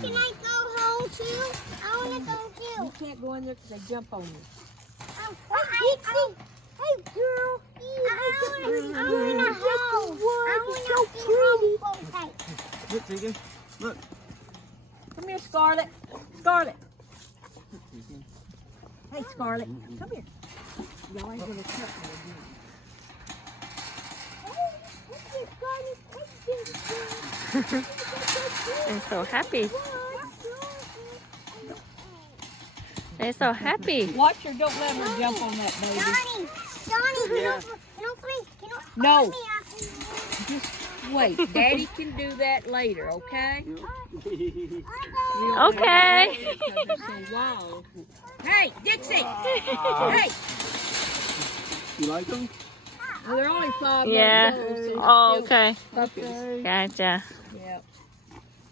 can I go home too? I want to go too. You can't go in there because they jump on you. Hey, girl. I want to home. Look, Teagan. Look. Come here, Scarlet. Scarlet. Hey, Scarlet. Come here. Y'all ain't going to touch me again. They're so happy. They're so happy. Watch her. Don't let her jump on that baby. Johnny, Yeah. No. Just wait. Daddy can do that later, okay? Okay. Wow. Hey, Dixie. Hey. You like them? Well, they're only 5 Yeah. months old. So they're Oh, still okay. puppies. Gotcha. Yep.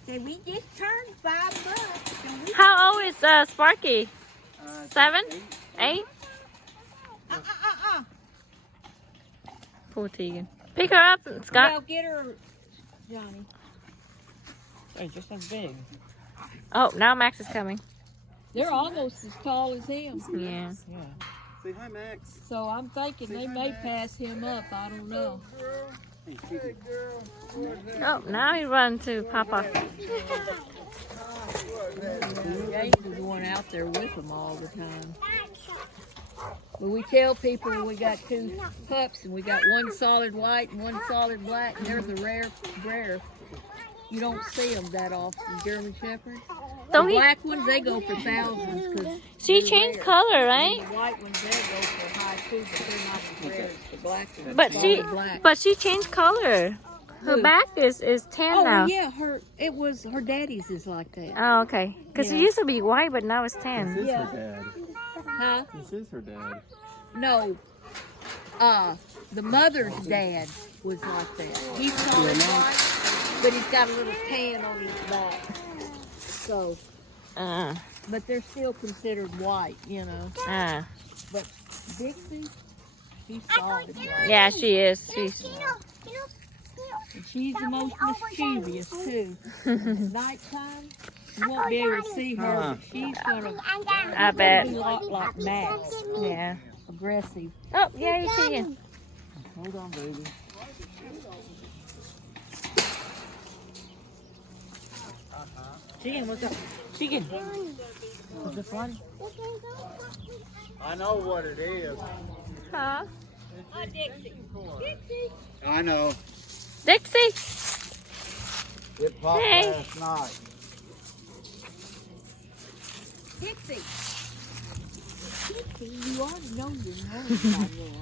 Say, we just turned 5 months. How old is Sparky? 7? 8? Poor Teagan. Pick her up, Scott. Well, get her, Johnny. Hey, just as big. Oh, now Max is coming. They're almost as tall as him. Yeah. Say hi, Max. So I'm thinking they may pass him up. I don't know. Hey, Teagan. Oh, now he run to Papa. James is going out there with them all the time. But we tell people we got 2 pups and we got one solid white and one solid black, and they're the rare. You don't see them that often, German Shepard. The Don't he? black ones, they go for thousands. Cause She changed color, right? the white ones, they go for high too, but they're not as rare as the black ones. But she changed color. Her Who? back is 10 Oh now. yeah, her daddy's is like that. Oh, okay. Because it Yeah. used to be white, but now it's This 10. is Yeah. her dad. Huh? This is her dad. No. The mother's dad was like that. He's solid white, but he's got a little tan on his back. So, but they're still considered white, you know. But Dixie, she's solid white. Yeah, she is. She's. And she's the most mischievous too. At nighttime, you won't be able to see her, but she's gonna I bet. be like Max, Yeah. aggressive. Oh, yeah, you see it. Hold on, baby. Teagan, what's up? Teagan, was it fun? I know what it is. Huh? I know. Dixie. It popped Hey. last night. Dixie. Dixie, you already know your name by now.